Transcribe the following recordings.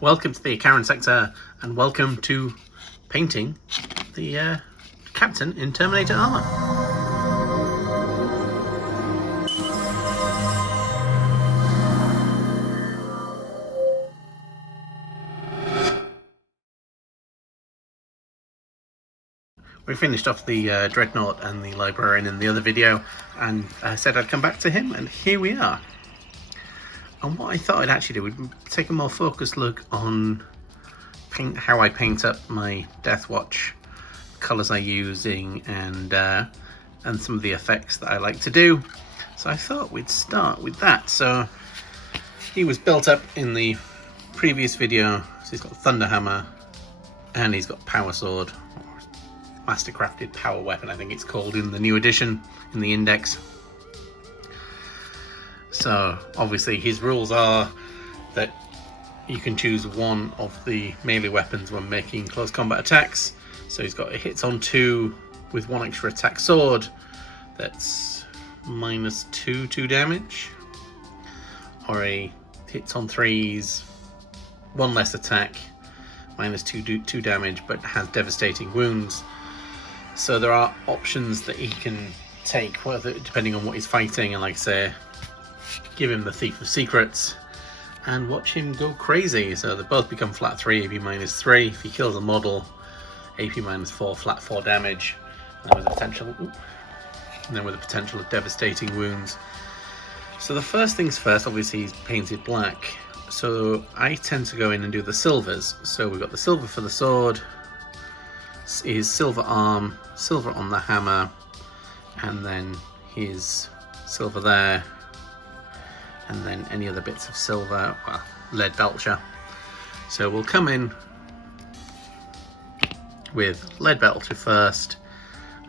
Welcome to the Icaran sector, and welcome to painting the Captain in Terminator armor. We finished off the Dreadnought and the Librarian in the other video, and I said I'd come back to him, and here we are. And what I thought I'd actually do, we'd take a more focused look on how I paint up my Deathwatch, colours I'm using, and some of the effects that I like to do. So I thought we'd start with that. So he was built up in the previous video. So he's got Thunder Hammer, and he's got Power Sword, or Mastercrafted Power Weapon, I think it's called in the new edition, in the index. So obviously his rules are that you can choose one of the melee weapons when making close combat attacks. So he's got a hits on 2 with 1 extra attack sword, that's -2 damage, or a hits on 3s, 1 less attack, -2 damage, but has devastating wounds. So there are options that he can take, whether depending on what he's fighting, and like I say, give him the Thief of Secrets and watch him go crazy. So they both become flat 3, AP -3. If he kills a model, AP -4, flat 4 damage, and with the potential of devastating wounds. So the first things first, obviously he's painted black. So I tend to go in and do the silvers. So we've got the silver for the sword, his silver arm, silver on the hammer, and then his silver there, and then any other bits of silver, well, lead belcher. So we'll come in with lead belcher first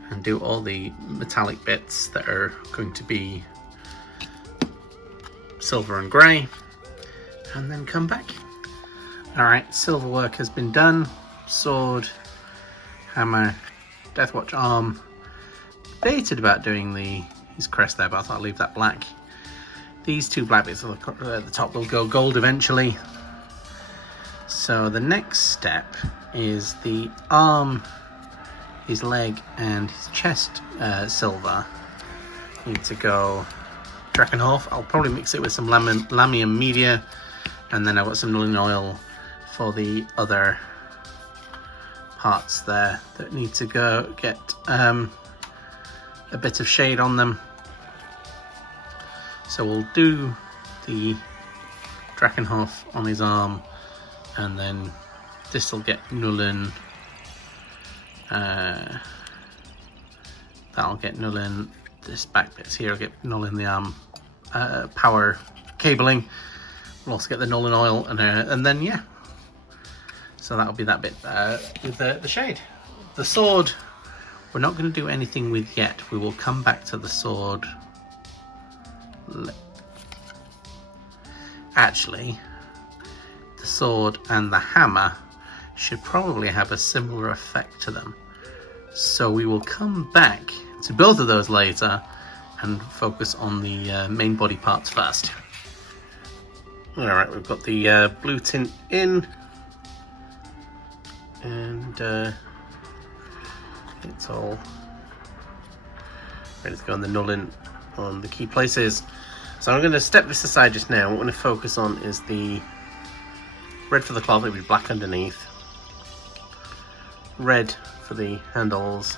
and do all the metallic bits that are going to be silver and grey, and then come back. Alright, silver work has been done. Sword, hammer, Deathwatch arm. Debated about doing his crest there, but I thought I'd leave that black. These 2 black bits at the top will go gold eventually. So the next step is the arm, his leg, and his chest silver need to go Drakenhof. I'll probably mix it with some Lamium Media, and then I've got some Nulling Oil for the other parts there that need to go get a bit of shade on them. So we'll do the Drakenhof on his arm, and then this will get Nullen. That'll get Nullen. This back bits here will get Nullen the arm power cabling. We'll also get the Nullen oil, and then yeah. So that'll be that bit with the shade. The sword, we're not going to do anything with yet. We will come back to the sword. Actually, the sword and the hammer should probably have a similar effect to them. So we will come back to both of those later and focus on the main body parts first. Alright, we've got the blue tint in, and it's all ready to go on the Nullen on the key places. So I'm going to step this aside just now. What I'm going to focus on is the red for the cloth, it'll be black underneath, red for the handles,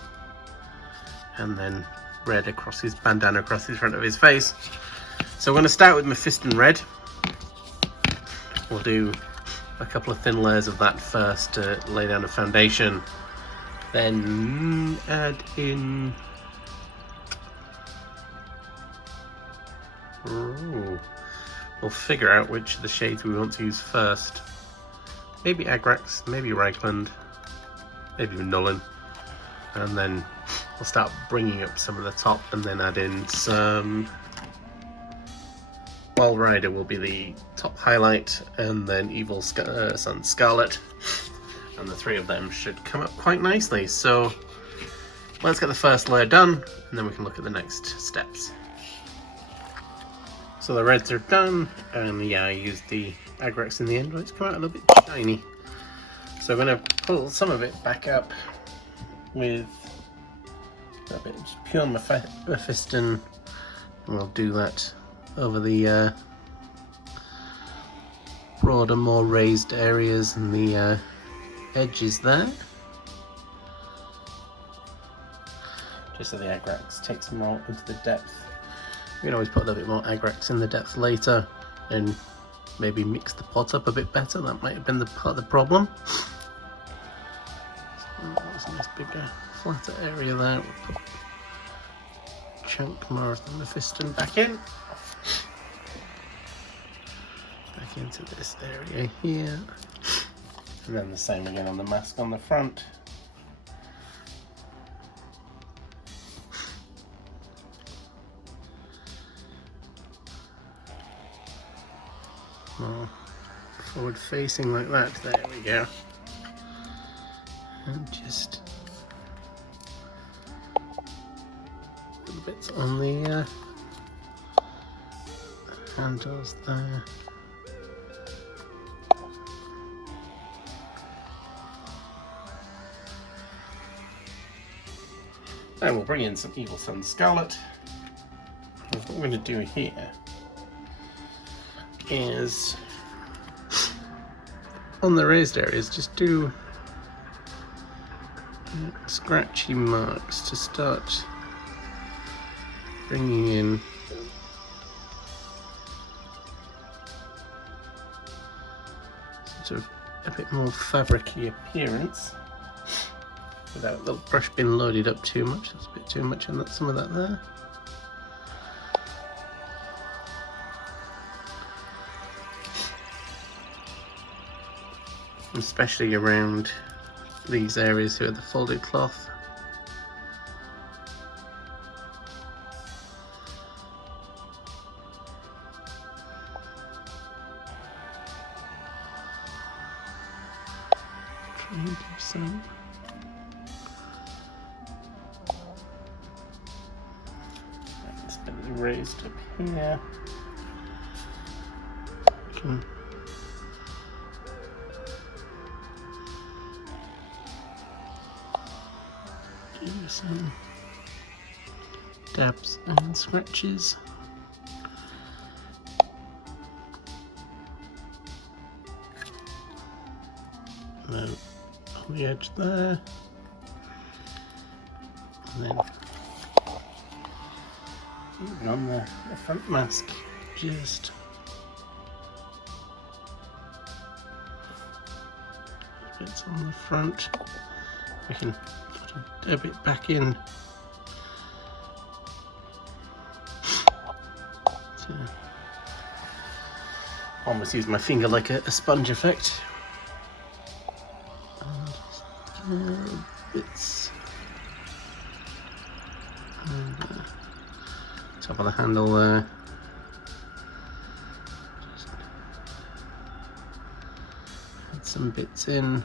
and then red across his bandana, across the front of his face. So we're going to start with Mephiston red. We'll do a couple of thin layers of that first to lay down a foundation, then add in... Ooh. We'll figure out which of the shades we want to use first. Maybe Agrax, maybe Ragland, maybe Nullen, and then we'll start bringing up some of the top, and then add in some... Wild Rider will be the top highlight, and then Evil Sun Scarlet, and the 3 of them should come up quite nicely. So let's get the first layer done, and then we can look at the next steps. So the reds are done, and yeah, I used the Agrax in the end, but it's come out a little bit shiny. So I'm going to pull some of it back up with a bit of pure Mephiston. We'll do that over the broader, more raised areas and the edges there. Just so the Agrax takes more into the depth. You can always put a little bit more Agrax in the depth later and maybe mix the pot up a bit better. That might have been the part of the problem. So that's a nice bigger, flatter area there. We'll put a chunk more of the Mephiston back in. Back into this area here. And then the same again on the mask on the front. More forward facing like that. There we go. And just little bits on the handles there. And we'll bring in some Evil Sun Scarlet. And what we're going to do here is on the raised areas just do scratchy marks to start bringing in sort of a bit more fabric-y appearance without the brush being loaded up too much. That's a bit too much and some of that there. Especially around these areas here, the folded cloth. Trying to do some. It's been raised up here. Can do some dabs and scratches. Now on the edge there, and then on the front mask, just bits on the front. We can sort of dab it back in to almost use my finger like a sponge effect. And bits and top of the handle there. Just add some bits in.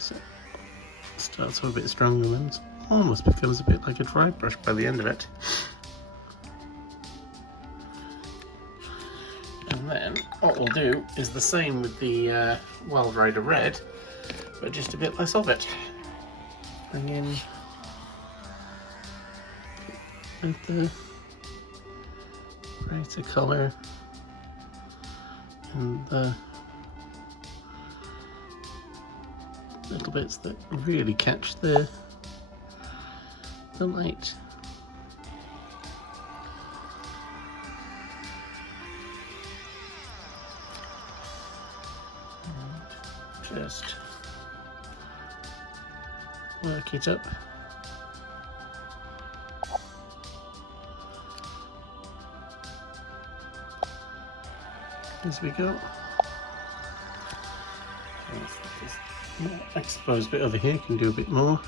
So it starts off a bit stronger and then almost becomes a bit like a dry brush by the end of it. And then what we'll do is the same with the Wild Rider Red, but just a bit less of it. Bring in with the brighter colour and the little bits that really catch the light. Just work it up. As we go. Exposed bit over here, can do a bit more.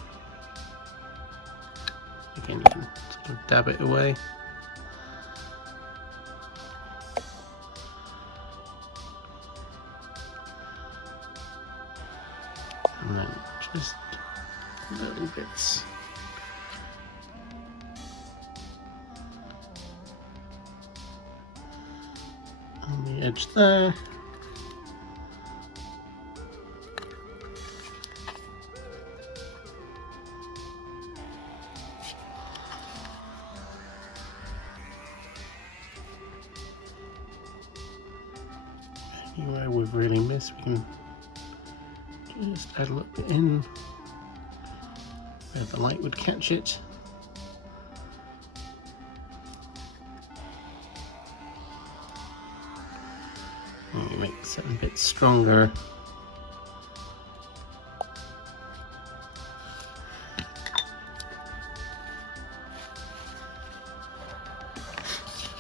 Again, you can sort of dab it away. And then just little bits on the edge there. Anywhere we've really missed, we can just add a little bit in where the light would catch it. And you make certain bits stronger.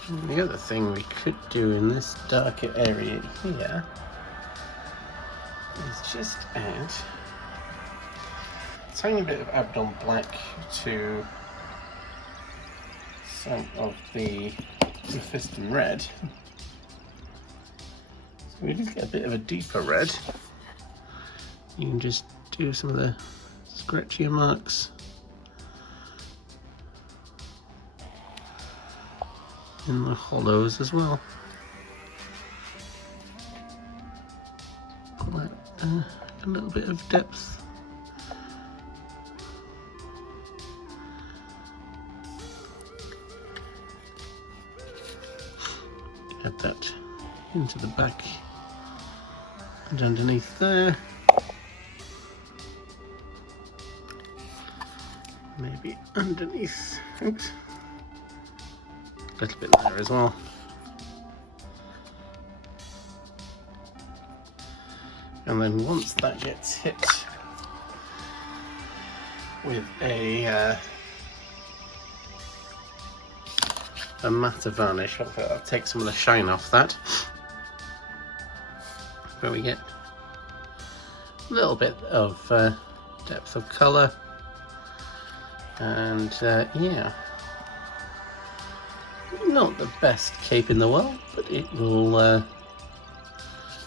And the other thing we could do in this darker area here is just add a tiny bit of Abaddon Black to some of the Mephiston Red. So we just get a bit of a deeper red. You can just do some of the scratchier marks in the hollows as well. Let a little bit of depth. Add that into the back and underneath there. Maybe underneath. Oops. A little bit there as well. And then once that gets hit with a matte varnish, I'll take some of the shine off that, where we get a little bit of depth of colour, and yeah, not the best cape in the world, but it will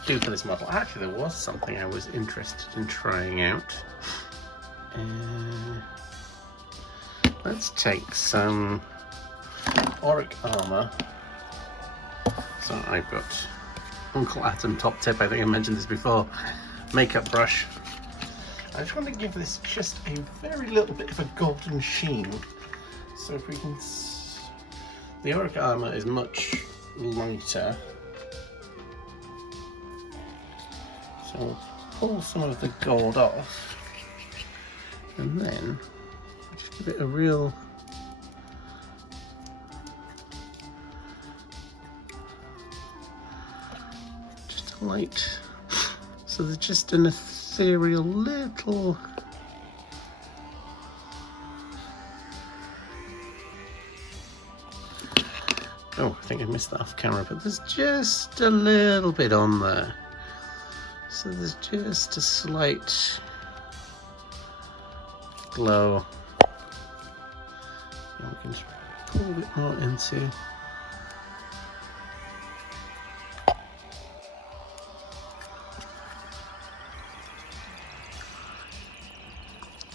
do for this model. Actually, there was something I was interested in trying out. Let's take some auric armor. So I've got Uncle Atom top tip, I think I mentioned this before, makeup brush. I just want to give this just a very little bit of a golden sheen. So if we can, the auric armor is much lighter. So we'll pull some of the gold off, and then just give it a real light, so there's just an ethereal little oh, I think I missed that off camera, but there's just a little bit on there, so there's just a slight glow, and we can just pull a bit more into.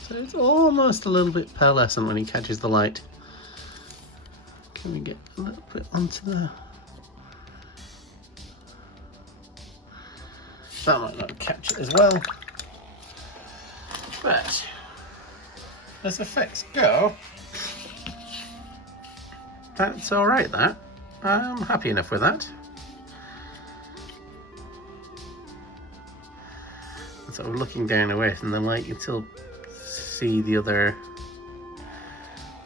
So it's almost a little bit pearlescent when he catches the light. Can we get a little bit onto the... That might not catch it as well. But as effects go, that's alright, that. I'm happy enough with that. Sort of looking down away from the light, you can still see the other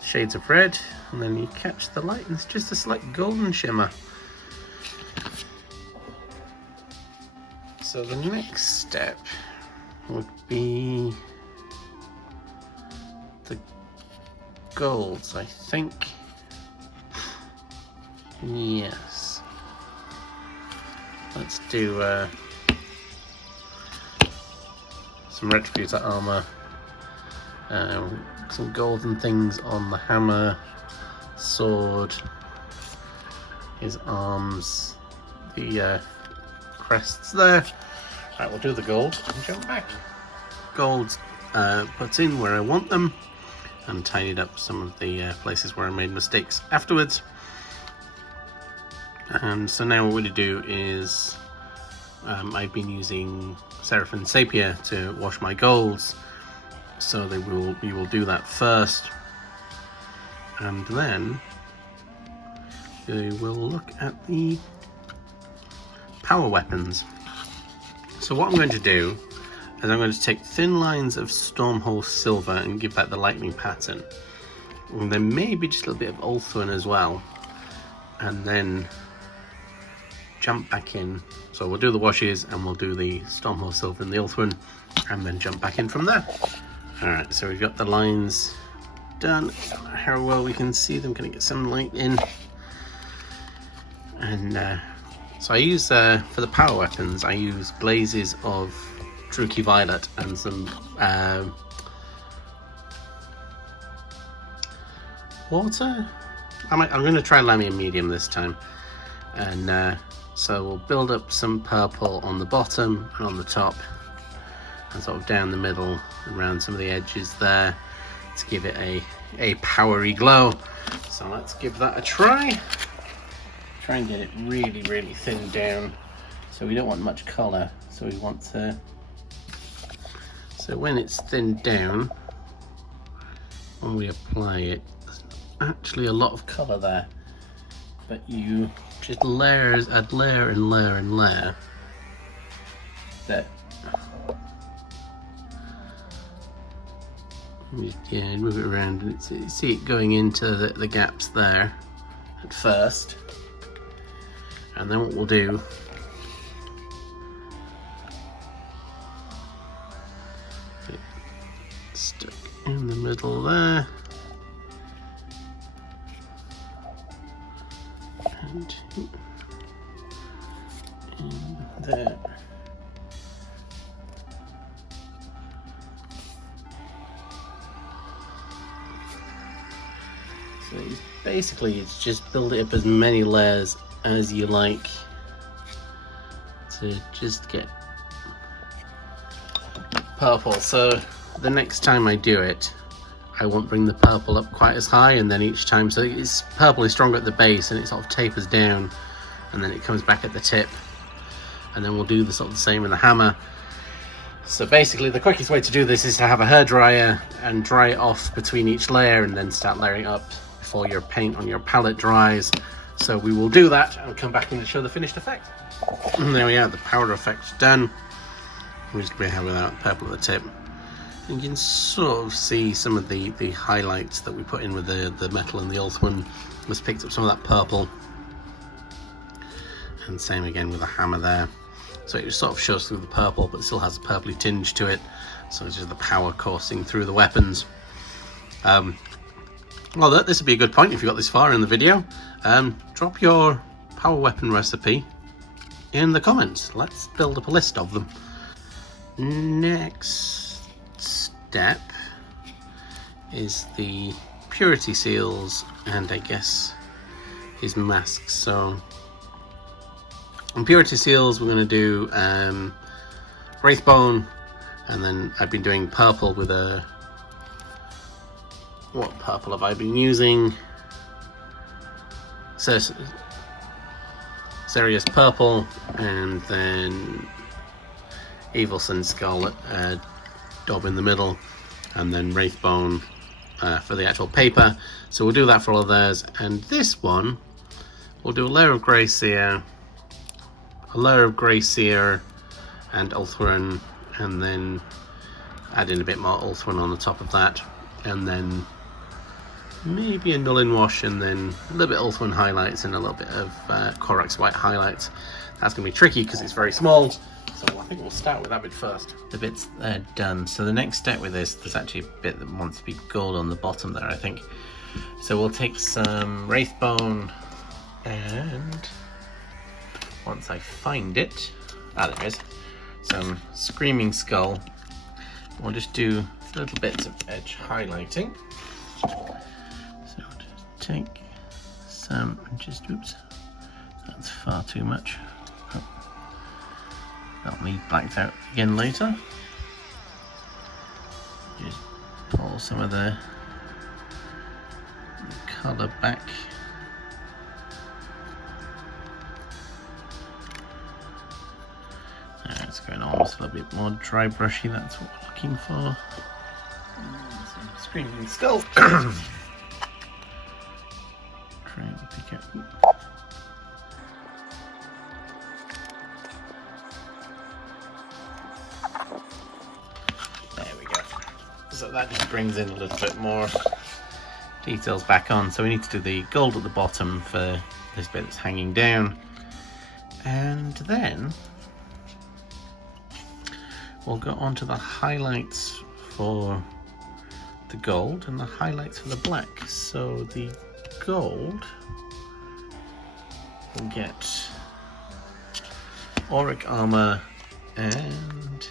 shades of red, and then you catch the light and it's just a slight golden shimmer. So the next step would be the golds, I think. Yes. Let's do some Retributor armor. Some golden things on the hammer, sword, his arms, the crests there. Right, we'll do the gold and jump back. Gold's put in where I want them, and tidied up some of the places where I made mistakes afterwards. And so now what we're going to do is I've been using Seraphim Sapphire to wash my golds, so we will do that first, and then we will look at the power weapons. So what I'm going to do is I'm going to take thin lines of Stormhole Silver and give that the lightning pattern, and then maybe just a little bit of Ulthuan as well, and then jump back in. So we'll do the washes and we'll do the Stormhole Silver and the Ulthuan, and then jump back in from there. Alright, so we've got the lines done. How well we can see them. Gonna get some light in. And so I use, for the power weapons, I use Blazes of Druchii Violet and some water? I'm going to try Lamium Medium this time. And so we'll build up some purple on the bottom and on the top, and sort of down the middle, around some of the edges there, to give it a powery glow. So let's give that a try. Try and get it really, really thinned down. So we don't want much colour. So we want to. So when it's thinned down, when we apply it, there's actually a lot of colour there. But you just add layer and layer and layer. That. Yeah, move it around, and you see it going into the gaps there at first, and then what we'll do get it stuck in the middle there, and in there. So basically it's just build it up as many layers as you like to just get purple. So the next time I do it, I won't bring the purple up quite as high, and then each time, so it's purple is stronger at the base and it sort of tapers down, and then it comes back at the tip, and then we'll do the sort of the same with the hammer. So basically the quickest way to do this is to have a hairdryer and dry it off between each layer, and then start layering up before your paint on your palette dries. So we will do that and come back and show the finished effect. And there we are, the powder effect done. We're just going to have without purple at the tip. And you can sort of see some of the highlights that we put in with the metal and the Ulthuan. Just picked up some of that purple. And same again with the hammer there. So it just sort of shows through the purple, but still has a purpley tinge to it. So it's just the power coursing through the weapons. Well, this would be a good point if you got this far in the video. Drop your power weapon recipe in the comments. Let's build up a list of them. Next step is the purity seals and I guess his masks. So on purity seals we're going to do Wraithbone, and then I've been doing purple with a... What purple have I been using? Serious purple, and then Evil Sun Skull daub in the middle, and then Wraithbone for the actual paper. So we'll do that for all of theirs, and this one we'll do a layer of Grey Seer, a layer of Grey Seer and Ulthuan, and then add in a bit more Ulthuan on the top of that, and then maybe a Nullin Wash, and then a little bit Ulthuan highlights and a little bit of Korax White highlights. That's going to be tricky because it's very small, so I think we'll start with that bit first. The bit's done. So the next step with this, there's actually a bit that wants to be gold on the bottom there, I think. So we'll take some Wraithbone, and once I find it, there it is, some Screaming Skull. We'll just do little bits of edge highlighting. So just take some and just, oops, that's far too much. Oh, that'll be blacked out again later. Just pull some of the colour back. Almost a little bit more dry brushy, that's what we're looking for. Screaming skull. Try and pick up. There we go. So that just brings in a little bit more details back on. So we need to do the gold at the bottom for this bit that's hanging down. And then we'll go on to the highlights for the gold and the highlights for the black. So the gold will get auric armor and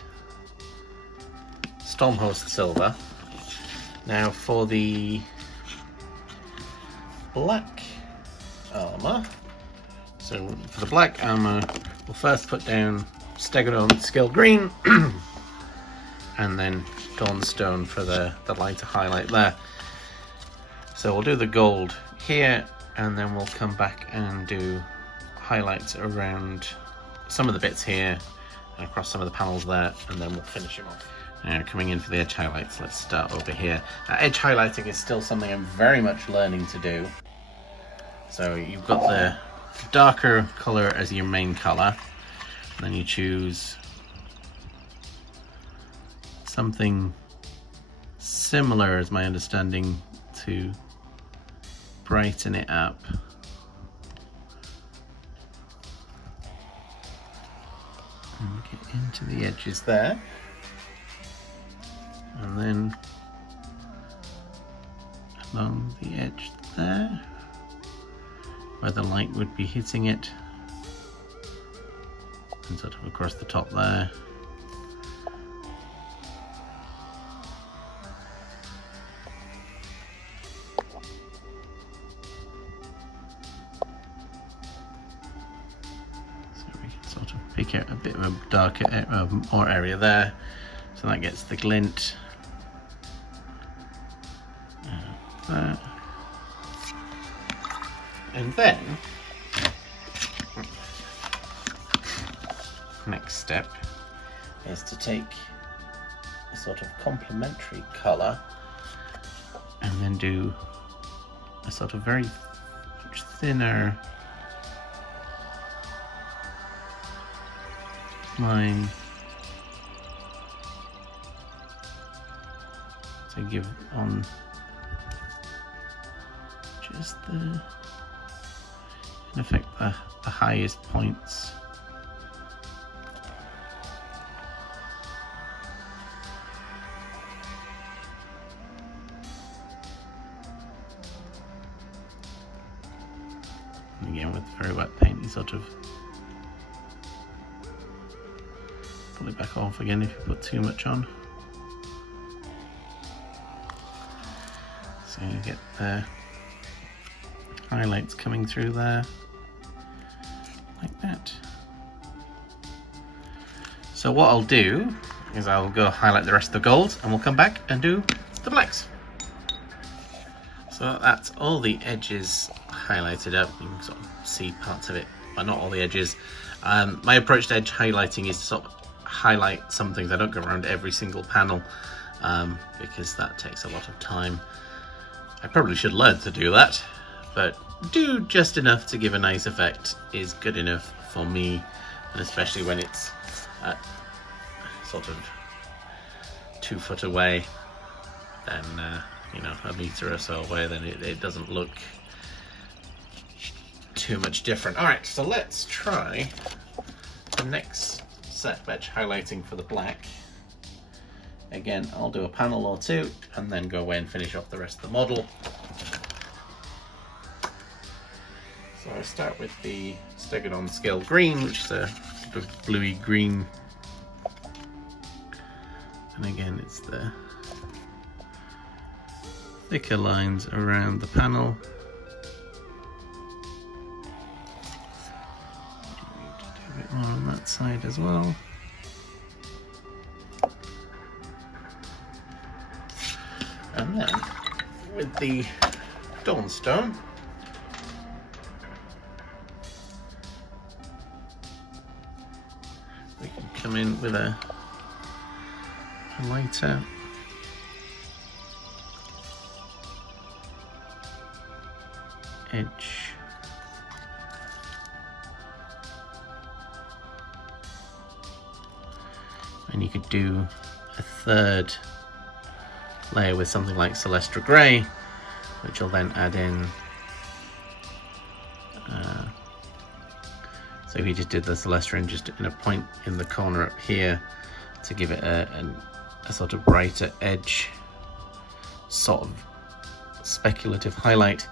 Stormhost silver. Now for the black armor, so for the black armor we'll first put down Stegodon Skill Green and then Dawnstone for the lighter highlight there. So we'll do the gold here and then we'll come back and do highlights around some of the bits here and across some of the panels there, and then we'll finish them off. Now coming in for the edge highlights, let's start over here. Now, edge highlighting is still something I'm very much learning to do. So you've got the darker colour as your main colour, and then you choose something similar, as my understanding, to brighten it up. And get into the edges there. And then along the edge there, where the light would be hitting it, and sort of across the top there. Sort of pick out a bit of a darker more area there, so that gets the glint there. And then next step is to take a sort of complementary colour and then do a sort of very much thinner line to give on just the, in effect, the highest points. And again, with very wet paint, you sort of pull it back off again if you put too much on. So you get the highlights coming through there, like that. So what I'll do is I'll go highlight the rest of the golds and we'll come back and do the blacks. So that's all the edges highlighted up. You can sort of see parts of it, but not all the edges. My approach to edge highlighting is to sort of highlight some things. I don't go around every single panel because that takes a lot of time. I probably should learn to do that, but do just enough to give a nice effect is good enough for me, and especially when it's sort of 2 foot away, then you know, a meter or so away, then it doesn't look too much different. Alright, so let's try the next set of edge highlighting for the black. Again, I'll do a panel or two and then go away and finish off the rest of the model. So I start with the Stegodon Scale Green, which is a sort of bluey green. And again, it's the thicker lines around the panel. Do a bit more on that side as well. And then with the Dawnstone, we can come in with a lighter. Edge. And you could do a third layer with something like Celestra Grey, which will then add in. So if you just did the Celestra just in a point in the corner up here to give it a sort of brighter edge, sort of speculative highlight.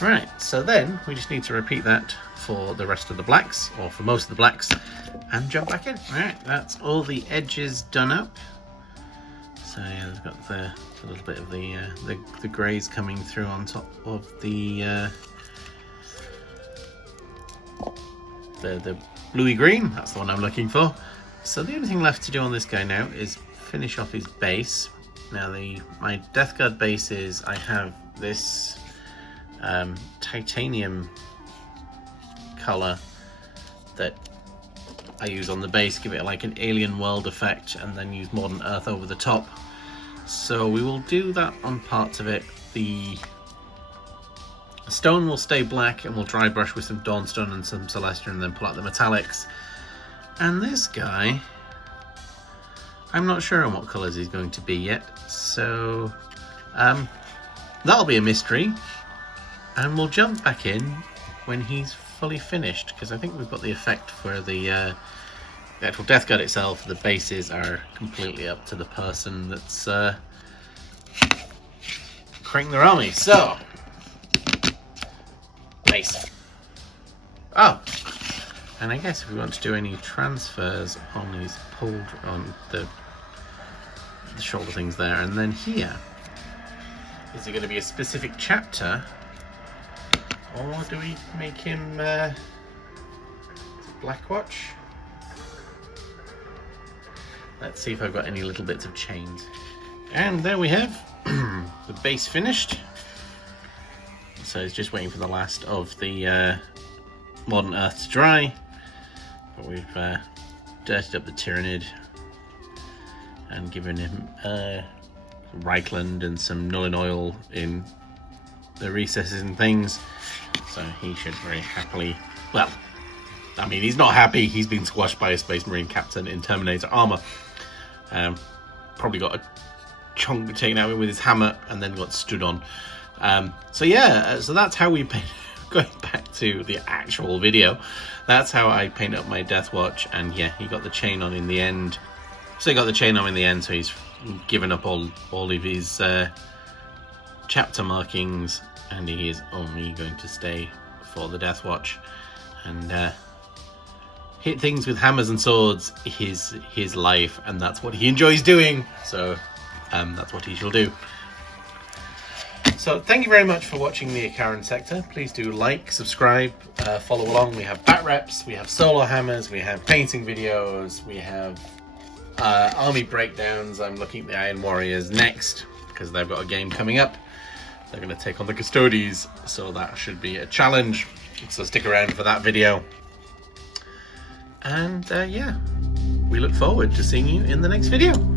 Right, so then we just need to repeat that for the rest of the blacks, or for most of the blacks, and jump back in. Right, that's all the edges done up. So yeah, we've got the little bit of the greys coming through on top of the bluey green. That's the one I'm looking for. So the only thing left to do on this guy now is finish off his base. Now my Death Guard bases, I have this titanium color that I use on the base, give it like an alien world effect, and then use Modern Earth over the top. So we will do that on parts of it. The stone will stay black, and we'll dry brush with some Dawnstone and some Celestia, and then pull out the metallics. And this guy, I'm not sure on what colours he's going to be yet, so that'll be a mystery. And we'll jump back in when he's fully finished, because I think we've got the effect for the actual Death Guard itself. The bases are completely up to the person that's creating their army. So, base. Oh, and I guess if we want to do any transfers on his pulled on the shoulder things there, and then here, is it going to be a specific chapter? Or do we make him Blackwatch? Let's see if I've got any little bits of chains. And there we have the base finished. So it's just waiting for the last of the Modern Earth to dry. But we've dirtied up the Tyrannid and given him Reichland and some Nullin oil in the recesses and things. So he should very happily, well, I mean, he's not happy. He's been squashed by a Space Marine captain in Terminator armor. Probably got a chunk taken out with his hammer and then got stood on. So yeah, so that's how we paint. Going back to the actual video, that's how I paint up my Deathwatch. And yeah, he got the chain on in the end. So he got the chain on in the end. So he's given up all of his chapter markings, and he is only going to stay for the Deathwatch and hit things with hammers and swords. His life, and that's what he enjoys doing. So that's what he shall do. So thank you very much for watching the Icaran sector. Please do like, subscribe, follow along. We have bat reps, we have solo hammers, we have painting videos, we have army breakdowns. I'm looking at the Iron Warriors next because they've got a game coming up. They're going to take on the Custodies, so that should be a challenge. So stick around for that video. And yeah, we look forward to seeing you in the next video.